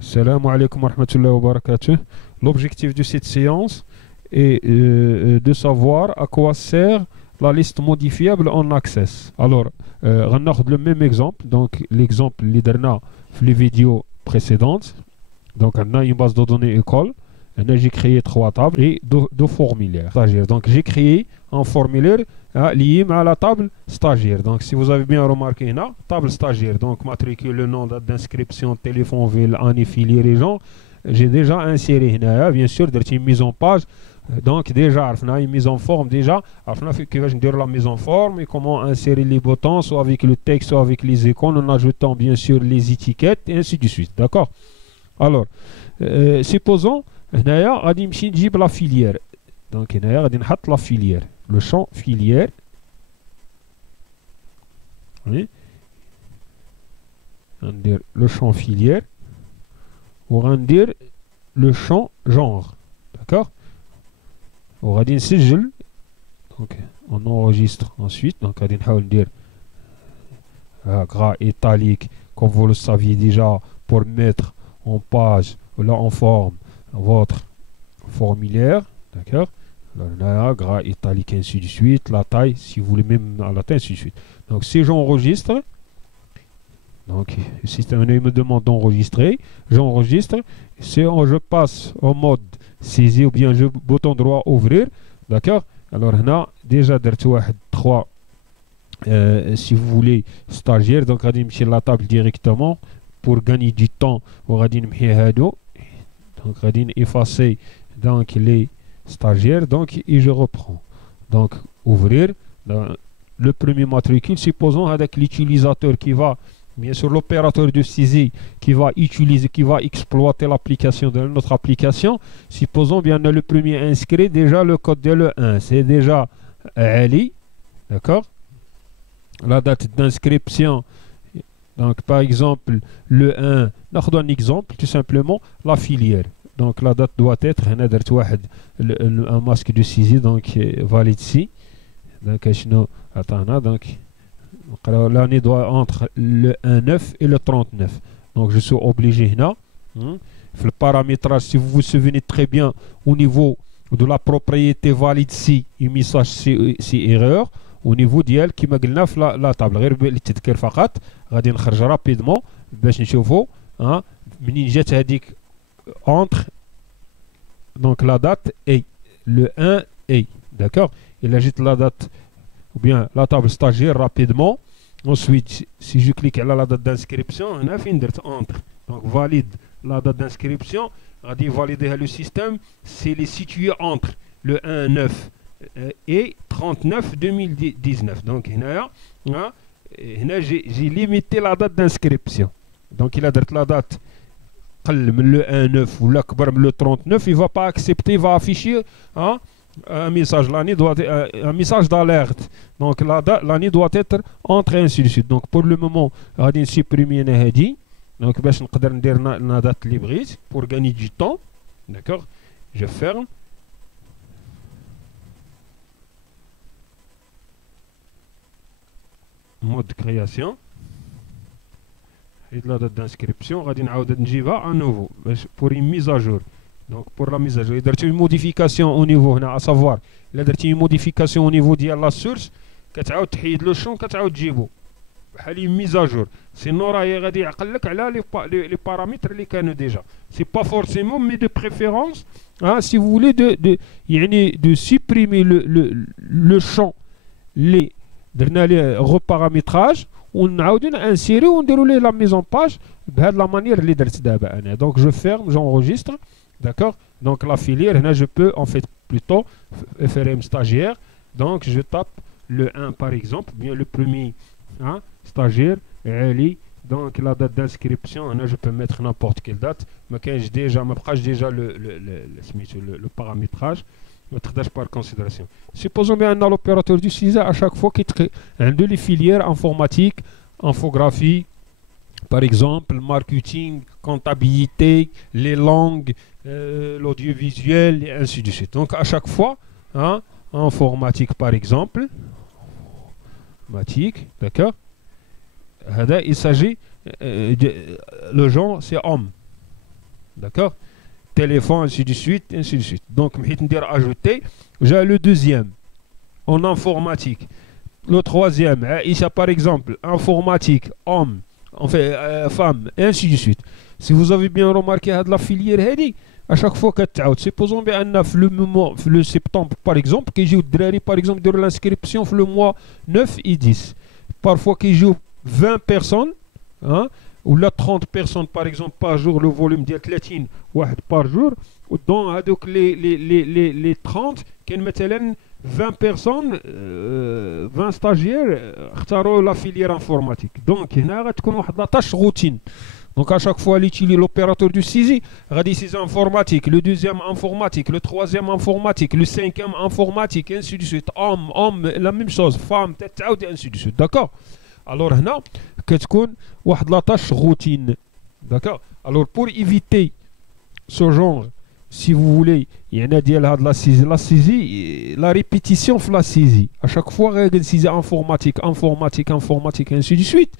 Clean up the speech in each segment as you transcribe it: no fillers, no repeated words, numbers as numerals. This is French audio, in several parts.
Salam alaikum wa rahmatullahi wa barakatuh. L'objectif de cette séance est de savoir à quoi sert la liste modifiable en Access. Alors, on a le même exemple, donc l'exemple اللي درنا في les vidéos précédentes. Donc, on a une base de données école. J'ai créé 3 tables et 2 formulaires stagiaires. Donc, j'ai créé un formulaire lié à la table stagiaire. Donc, si vous avez bien remarqué, là, table stagiaire. Donc, matricule, le nom, date d'inscription, téléphone, ville, année, filière, région. J'ai déjà inséré, bien sûr, une mise en page. Donc, déjà, une mise en forme. Déjà, qui va dire la mise en forme et comment insérer les boutons, soit avec le texte, soit avec les icônes, en ajoutant bien sûr les étiquettes et ainsi de suite. D'accord? Alors, supposons. هنايا غادي نمشي نجيب لا فيليير دونك هنايا غادي نحط لا فيليير لو شون فيليير غندير لو شون فيليير وغندير لو شون جونغ داكوغ وغادي نسجل دونك اون انregistre ensuite دونك غادي نحاول ندير gras italique comme vous le saviez déjà pour mettre en page ou là en forme votre formulaire, d'accord? Là, gras, italique, ainsi de suite, la taille, si vous voulez même à la taille, ainsi de suite. Donc, si j'enregistre, donc le système me demande d'enregistrer, j'enregistre, si je passe en mode saisir ou bien je bouton droit ouvrir, d'accord? Alors, là, déjà, 3, si vous voulez, stagiaire, donc, on va la table directement pour gagner du temps, on va dire, donc, on va effacer donc, les stagiaires donc, et je reprends. Donc, ouvrir le premier matricule. Supposons avec l'utilisateur qui va, bien sûr, l'opérateur de saisie qui va utiliser, qui va exploiter l'application de notre application. Supposons bien le premier inscrit, déjà le code de le 1, c'est déjà Ali. D'accord? La date d'inscription. Donc, par exemple, le 1, on un exemple, tout simplement, la filière. Donc, la date doit être, un masque de saisie, donc, valide ici. Donc, l'année doit entre le 1-9 et le 39. Donc, je suis obligé, là, le paramétrage, si vous vous souvenez très bien, au niveau de la propriété valide ici, un message c'est erreur. Au niveau ديال كما قلنا في لا طابل غير للتذكير فقط غادي نخرج رابيدمون باش نشوفوا منين جات هذيك entre donc la date et le 1 et d'accord il ajoute la date ou bien la table stagiaire rapidement ensuite si je clique على la date d'inscription هنا فين درت entre donc valide la date d'inscription غادي valider le système c'est les situé entre le 1 9 et 39 2019. Donc, j'ai limité la date d'inscription. Donc, il a dit la date le 1-9 ou le 39, il ne va pas accepter, il va afficher un message. L'année doit un message d'alerte. Donc, l'année doit être entre ainsi de suite. Donc, pour le moment, on va supprimer l'année. Donc, je vais dire la date libre pour gagner du temps. D'accord? Je ferme. Mode de création et la date d'inscription غادي نعاود نجيبها à nouveau pour une mise à jour. Donc pour la mise à jour درت une modification au niveau هنا à savoir الا درتي une modification au niveau ديال la source كتعاود تحيد لو شون كتعاود تجيبو بحال une mise à jour sinon راهي غادي يعقل لك على les paramètres اللي كانوا déjà. C'est pas forcément mais de préférence si vous voulez de supprimer le champ les درنا ليه reparamétrage ونعاودو انسيري ونديرو ليه لا ميز اون باج بهاد لا مانيير اللي درت دابا انا. دونك جو فيرم j'enregistre d'accord. Donc la filière هنا je peux en fait plutôt FRM stagiaire donc je tape le 1 par exemple bien le premier stagiaire Ali. Donc la date d'inscription هنا je peux mettre n'importe quelle date ما كاينش déjà ما بقاش déjà le paramétrage ما تخداش par considération. Supposons bien un l'opérateur du CISA à chaque fois qu'il a les filières informatique, infographie, par exemple, marketing, comptabilité, les langues, l'audiovisuel, et ainsi de suite. Donc à chaque fois, informatique par exemple, informatique, d'accord. Il s'agit, le genre, c'est homme. D'accord? Téléphone, ainsi de suite, ainsi de suite. Donc, ajouter, j'ai le deuxième, en informatique. Le troisième, Aïcha par exemple, informatique, homme, femme, et ainsi de suite. Si vous avez bien remarqué la filière, à chaque fois que supposons bien le septembre par exemple, qui joue par exemple de l'inscription le mois 9 et 10. Parfois qui joue 20 personnes, hein, ou là 30 personnes par exemple par jour, le volume de 30 par jour, dans les 30, qui mettent 20 personnes, 20 stagiaires, la filière informatique. Donc, il y a une tâche routine. Donc, à chaque fois, l'opérateur du CISI, c'est informatique, le deuxième informatique, le troisième informatique, le cinquième informatique, et ainsi de suite. Homme, la même chose, femme, et ainsi de suite. D'accord? Alors, là, la tâche routine. D'accord? Alors, pour éviter ce genre, si vous voulez, il y en a dit la saisie, la répétition de la saisie. À chaque fois, saisie informatique, ainsi de suite.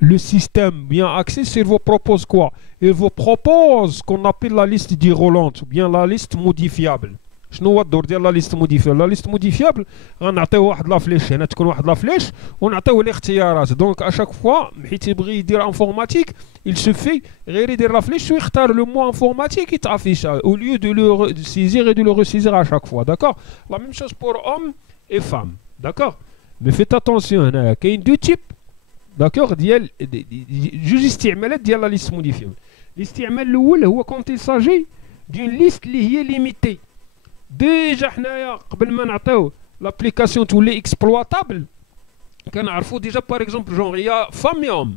Le système bien axé sur vous propose quoi? Il vous propose ce qu'on appelle la liste déroulante, ou bien la liste modifiable. شنو هو الدور ديال لا ليست موديفيابل؟ لا ليست موديفيابل غنعطيو واحد لا فليش، هنا تكون واحد لا فليش ونعطيو الاختيارات. دونك اشاك فوا حيت يبغي يدير انفورماتيك il suffit غير يدير لا فليش ويختار لو مو انفورماتيك يتافيشا au lieu de le saisir et de le ressaisir à chaque fois. D'accord? La même chose pour hommes et femmes. D'accord? Mais faites attention, هنا كاين دو تيب. داكوغ ديال جوج استعمالات ديال لا ليست موديفيابل. الاستعمال الاول هو كونت il s'agit d'une liste اللي هي ليميتي. ديجا حنايا قبل ما نعطيو لابليكاسيون تولي اكسبلواتابل كنعرفوا ديجا باغ اكزومبل جونغ يا فام يا ام.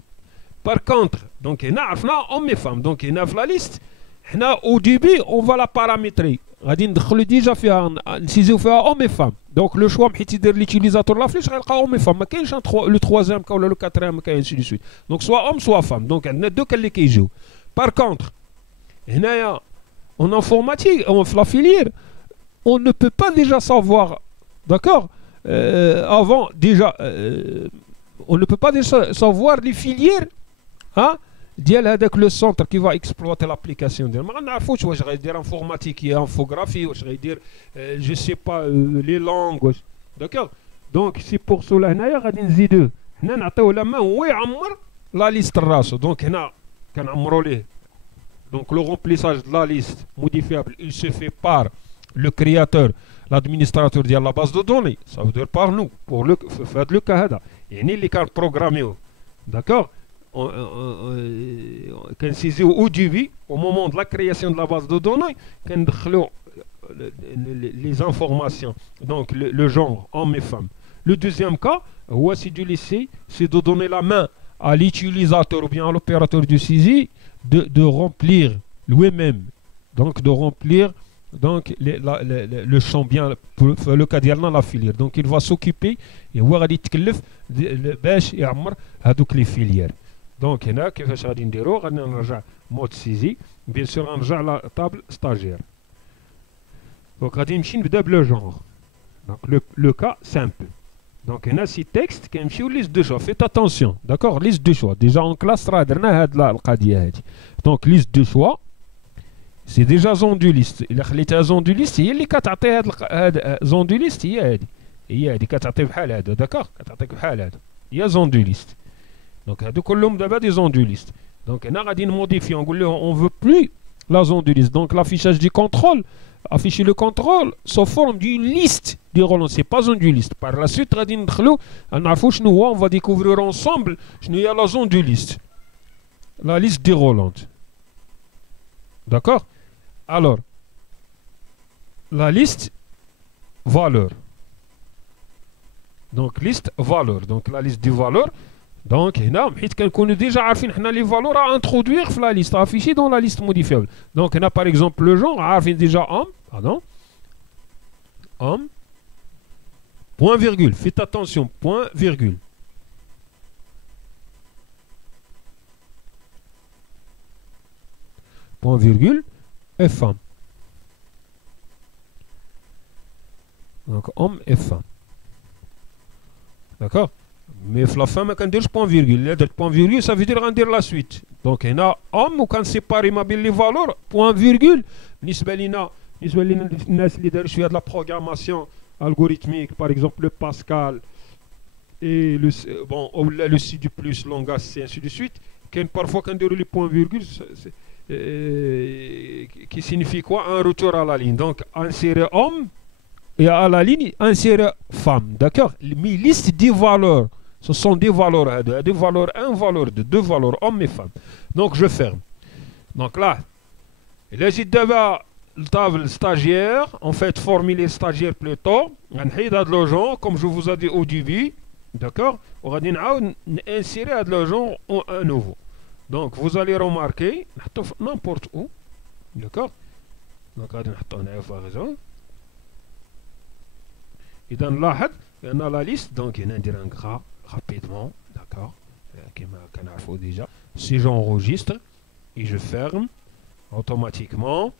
باغ كونتر دونك هنا عرفنا ام اي فام. دونك هنا في لا ليست حنا او ديبي اون فا لا بارامتري غادي ندخلو ديجا فيها نسيزيو فيها ام اي فام. دونك لو شوا حيت يدير ليتيليزاتور لا فليش غيلقى ام اي فام، ما كاينش لو تروازيام كا ولا لو كاتريام كاين انسي دو سويت. دونك سوا ام سوا فام. دونك عندنا دو اللي كيجيو. باغ كونتر هنايا اون انفورماتيك اون في لا فيليير on ne peut pas déjà savoir, d'accord, avant déjà, on ne peut pas déjà savoir les filières, hein, avec le centre qui va exploiter l'application. On a foutu, je vais dire informatique et infographie, je vais dire, je sais pas, les langues, d'accord. Donc c'est pour cela, on a dit deux, on a la main, oui, la liste race. Donc on a, donc le remplissage de la liste modifiable, il se fait par le créateur, l'administrateur de la base de données, ça veut dire par nous, pour le faire le cas. Il y a les cartes programmées, d'accord? Quand c'est au début, au moment de la création de la base de données, quand les informations, donc le genre homme et femme. Le deuxième cas, c'est du lycée, c'est de donner la main à l'utilisateur ou bien à l'opérateur du CISI de remplir lui-même, donc de remplir donc le champ bien pour le cas ديالنا la filière. Donc il va s'occuper هو غادي يتكلف باش يعمر هذوك لي فيليير. دونك هنا كيفاش غادي نديرو؟ غادي نرجع مود سيزي بيان سور غنرجع لا طابل ستاجير. دونك غادي نمشي نبدا بلو جونغ. دونك لو كا سامبل. دونك هنا سي تكست كنمشيو ليست دو شوا. فيت اتونسيون داكوغ ليست دو شوا ديجا اون كلاس راه درنا هاد القضيه هادي. دونك ليست دو شوا سي ديجا زون دو ليست. الا خليتها زون دو ليست هي اللي كتعطي هاد زون دو ليست هي هادي كتعطي بحال هذا. داكوغ كتعطيك بحال هذا هي زون دو ليست. دونك هادو كلهم دابا دي زون دو ليست. دونك هنا غادي نموديفي نقول له اون فو بلو لا زون دو ليست. دونك l'affichage du contrôle, afficher le contrôle sous forme d'une liste de Roland, c'est pas zone du liste. Par la suite غادي ندخلو نعرفوا شنو هو. on va découvrir ensemble شنو هي la zone du liste, la liste de Roland. D'accord? Alors, la liste valeur. Donc, liste valeur. Donc, la liste des valeurs. Donc, هنا حيت كنكونوا déjà عارفين حنا les valeurs à introduire في la liste, à afficher dans la liste modifiable. Donc, هنا par exemple le genre عارفين déjà homme, pardon. Homme. Point virgule. Faites attention, point virgule. Point virgule et femme. Donc homme et femme. D'accord? Mais la fin, ما كنديرش point virgule. Là, point virgule, ça veut dire غندير la suite. Donc هنا homme وكنسيباري ما بين les valeurs point virgule. بالنسبة لنا الناس اللي داروا شوية de la programmation algorithmique, par exemple le Pascal et le C du plus, langage C, ainsi de suite. Parfois quand on les points virgule qui signifie quoi? Un retour à la ligne. Donc insérer homme et à la ligne insérer femme. D'accord? Mais liste des valeurs. Ce sont des valeurs, des valeurs 1, valeur 2, deux valeurs homme et femme. Donc je ferme. Donc là, là j'ai d'abord le table stagiaire, en fait formulaire stagiaire plutôt. Comme je vous ai dit au début, d'accord? On va insérer de l'argent à nouveau. Donc vous allez remarquer n'importe où, d'accord? Donc on a raison. Et dans la liste, donc il y a un gras rapidement, d'accord? Déjà. Si j'enregistre et je ferme automatiquement,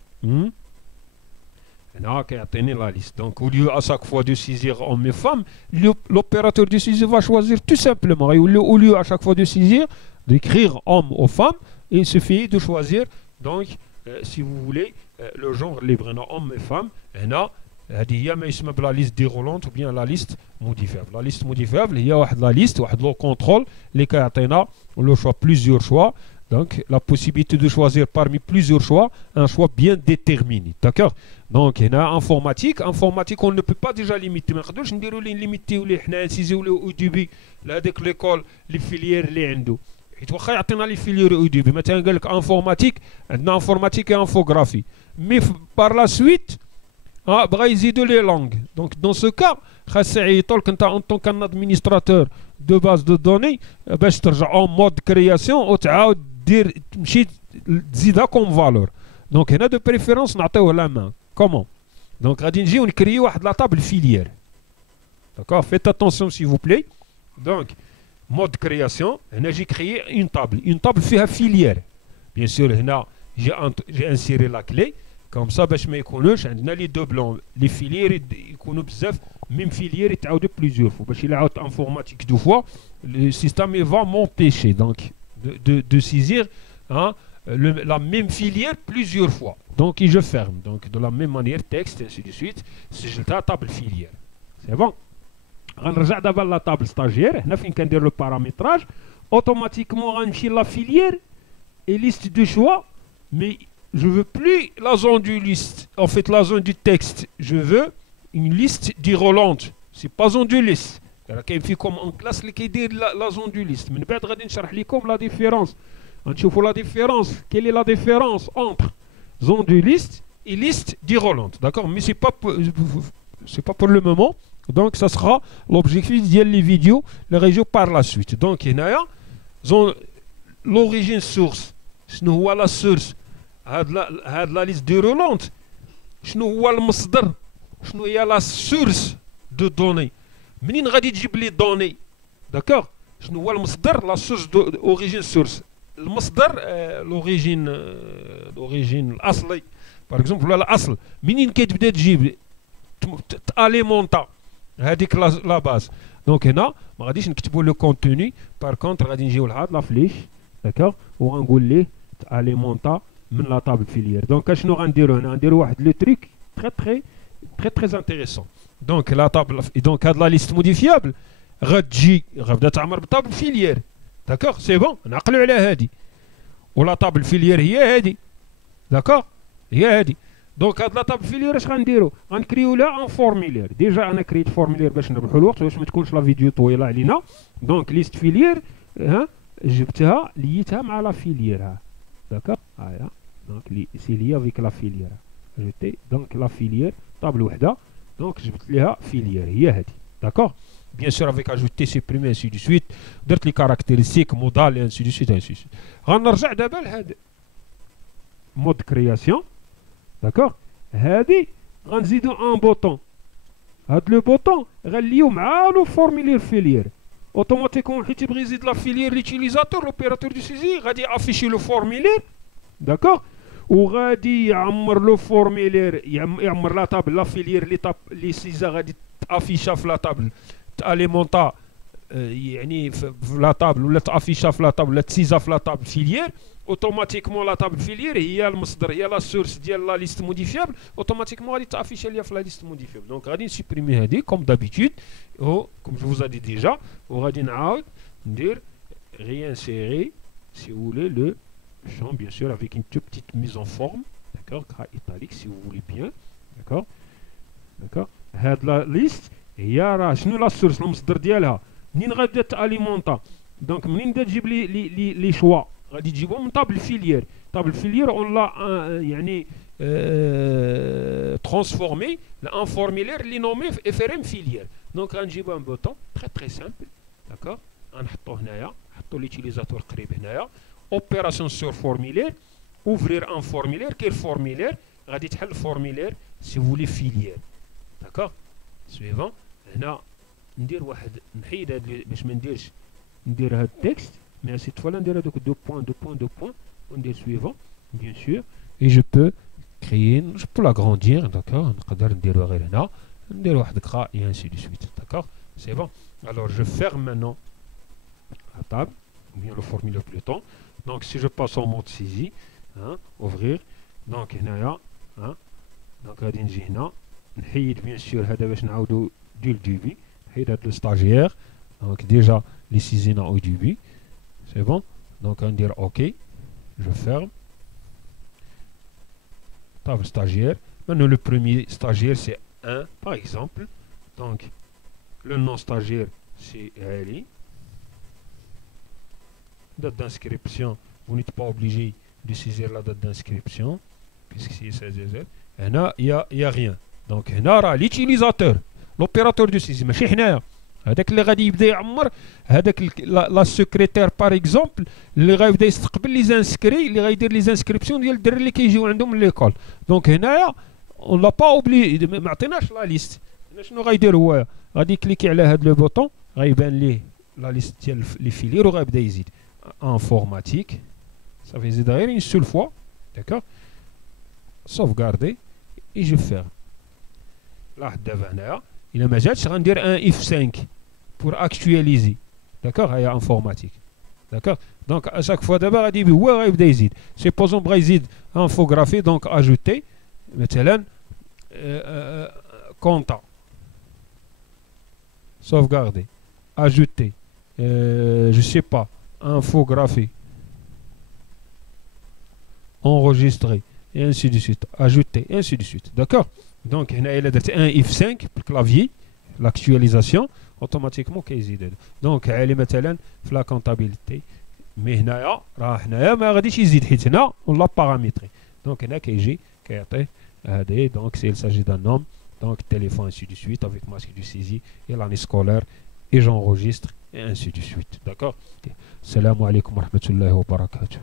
la liste. Donc au lieu à chaque fois de saisir homme et femme, l'opérateur de saisie va choisir tout simplement, et au lieu à chaque fois de saisir, d'écrire homme ou femme, il suffit de choisir, donc si vous voulez, le genre libre, homme et femme, et là, il y a la liste déroulante ou bien la liste modifiable. La liste modifiable, il y a la liste, le contrôle, les cas le choix, plusieurs choix. Donc la possibilité de choisir parmi plusieurs choix, un choix bien déterminé. D'accord? Donc il y a informatique, on ne peut pas déjà limiter. Mais on ne peut pas limiter ou au début, là avec l'école, les filières, les indo. Et tu vois, les filières au début. Maintenant, il y a informatique et infographie. Mais par la suite, il y a les langues. Donc dans ce cas, en tant qu'administrateur de base de données, en mode création, مشيت تزيدها comme valeur. Donc هنا de préférence نعطيوه la main. Comment? Donc غادي نجيو نكريو واحد la table filière. D'accord? Faites attention s'il vous plaît. Donc mode création, هنا j'ai créé une table فيها filière. Bien sûr هنا j'ai inséré la clé comme ça باش ما يكونوش عندنا les deux blancs. Les filières يكونوا بزاف même filière يتعاودوا plusieurs fois باش إلا عاودت informatique deux fois le système il va m'empêcher donc de saisir la même filière plusieurs fois. Donc je ferme. Donc de la même manière, texte, ainsi de suite, si je la table filière. C'est bon. On regarde d'abord la table stagiaire. On a fait le paramétrage. Automatiquement, on fait la filière et liste de choix. Mais je ne veux plus la zone du liste. En fait, la zone du texte. Je veux une liste déroulante. Ce n'est pas zone du liste. كاين فيكم en classe اللي كيدير la zone du liste. من بعد غادي نشرح لكم la différence. نشوفوا la différence. Quelle est la différence entre zone du liste et liste déroulante. D'accord? Mais c'est pas pour le moment. Donc ça sera l'objectif ديال les vidéos, les régions par la suite. Donc هنايا zone l'origine source. شنو هو la source؟ هاد la liste déroulante. شنو هو المصدر؟ شنو هي la source de données؟ منين غادي تجيب لي دوني؟ داكوغ؟ شنو هو المصدر؟ لا سورس اوريجين سورس. المصدر لوريجين الاصلي باغ اكزومبل ولا الاصل منين كتبدا تجيب تاليمونطا هذيك لا باز. دونك هنا ما غاديش نكتبوا لو كونتوني بار كونتر غادي نجيو لهاد لا فليش داكوغ وغنقول ليه تاليمونطا من لا طابل فيليير. دونك شنو غنديرو هنا؟ غنديرو واحد لو تريك très intéressant. Donc la table et donc la liste modifiable غتجي غتبدا تعمر بطابل فيليير. داكوغ سي بون نعقلوا على هادي ولا طابل فيليير هي هادي. داكوغ هي هادي. دونك هاد لا طابل فيليير اش غنديرو؟ غنكريو لها ان فورميلير. ديجا انا كريت فورميلير باش نربحوا الوقت باش ما تكونش لا فيديو طويله علينا. دونك ليست فيليير جبتها ليتها مع لا فيليير ها. داكوغ هايا دونك لي سي لي افيك لا فيليير. جبتي دونك لا فيليير طابل وحده. Donc je vais la filière هي d'accord. Bien sûr avec ajouter supprimer ainsi de suite درت les caractéristiques modales et ainsi de suite ainsi de suite. غنرجع دابا لهاد mode création d'accord. هادي غنزيدو ان بوطون. هاد لو بوطون غنليو مع لو فورميلير فيليير اوتوماتيكمون حيت يبغي يزيد لا فيليير ليتيليزاتور لوبيراتور دو سيزي غادي افيشي لو فورميلير d'accord. وغادي يعمر لو فورميلير يعمر لا طابل لا فيليير لي سيزا غادي تافيشا في لا طابل تاليمونطا يعني في لا طابل ولا تافيشا في لا طابل ولا تسيزا في لا طابل فيليير اوتوماتيكمون لا طابل فيليير هي المصدر هي لا سورس ديال لا ليست موديفيابل اوتوماتيكمون غادي تافيشا ليا في لا ليست موديفيابل دونك غادي نسوبريمي هذه كوم دابيتود او كوم جو فوز ا دي ديجا وغادي نعاود ندير réinsérer si vous voulez le champ bien sûr avec une toute petite mise en forme d'accord gras italique si vous voulez bien d'accord d'accord هاد لا ليست هي راه شنو لا سورس المصدر ديالها منين غادي تاليمونطا دونك منين بدات تجيب لي شوا غادي تجيبهم من طابل فيليير طابل فيليير اون لا يعني ترانسفورمي لان فورميلير اللي نومي اف ار ام فيليير دونك غنجيبو ان بوطون تري تري سامبل داكور غنحطو هنايا نحطو ليوتيليزاتور قريب هنايا اوبيراسيون سور فورميلير اوفرير ان فورميلير كاين فورميلير غادي تحل فورميلير سي فولي فيليير داكور سويفون هنا ندير واحد نحيد هاد باش ما نديرش ندير هاد التكست مي سيت فوا ندير هادوك دو بوين دو بوين دو بوين وندير سويفون بيان سور اي جو بو créer je peux l'agrandir d'accord نقدر نديرو غير هنا ندير واحد كرا et ainsi de suite d'accord c'est bon alors je ferme maintenant la table ou bien le formulaire plutôt donc si je passe en mode saisie hein, ouvrir donc هنايا hein, donc غادي نجي هنا نحيد bien sûr هذا باش نعاودو du début نحيد هاد le stagiaire donc déjà les saisines au début c'est bon donc on va dire ok je ferme table stagiaire maintenant le premier stagiaire c'est 1 par exemple donc le nom stagiaire c'est Ali date d'inscription vous n'êtes pas obligé de saisir la date d'inscription puisque c'est 16 هنا il y a rien donc هنا راه l'utilisateur l'opérateur de saisie ماشي حنايا هذاك اللي غادي يبدا يعمر هذاك لا سكرتير باغ اكزومبل اللي غيبدا يستقبل لي زانسكري اللي غيدير لي زانسكريبسيون ديال الدراري اللي كيجيو عندهم من ليكول دونك هنايا اون لا با اوبلي ما عطيناش لا ليست هنا شنو غيدير هو غادي كليكي على هذا لو بوطون غيبان ليه لا ليست ديال لي فيلير وغيبدا يزيد انفورماتيك صافي يزيد غير اون سول فوا داكوغ sauvegarder et je ferme là دابا هنايا الا ما جاتش غندير ان اف 5 pour actualiser d'accord هي انفورماتيك d'accord donc à chaque fois دابا غادي هو غيبدا يزيد سيبوزون بغا يزيد انفوغرافي دونك اجوتي مثلا كونتا sauvegarder ajouter je sais pas infographie enregistrer et ainsi de suite ajouter et ainsi de suite d'accord donc هنا الا درت un F5 بالكلافيي l'actualisation automatiquement كيزيد دونك علي مثلا في لا كونطابيليتي مي هنايا راه هنايا ما غاديش يزيد حيت هنا ولا بارامتري دونك هنا كيجي كيعطي هادي دونك سي s'agit d'un homme donc téléphone ainsi de suite avec masque de saisie et l'année scolaire et j'enregistre et ainsi de suite d'accord السلام عليكم ورحمة الله وبركاته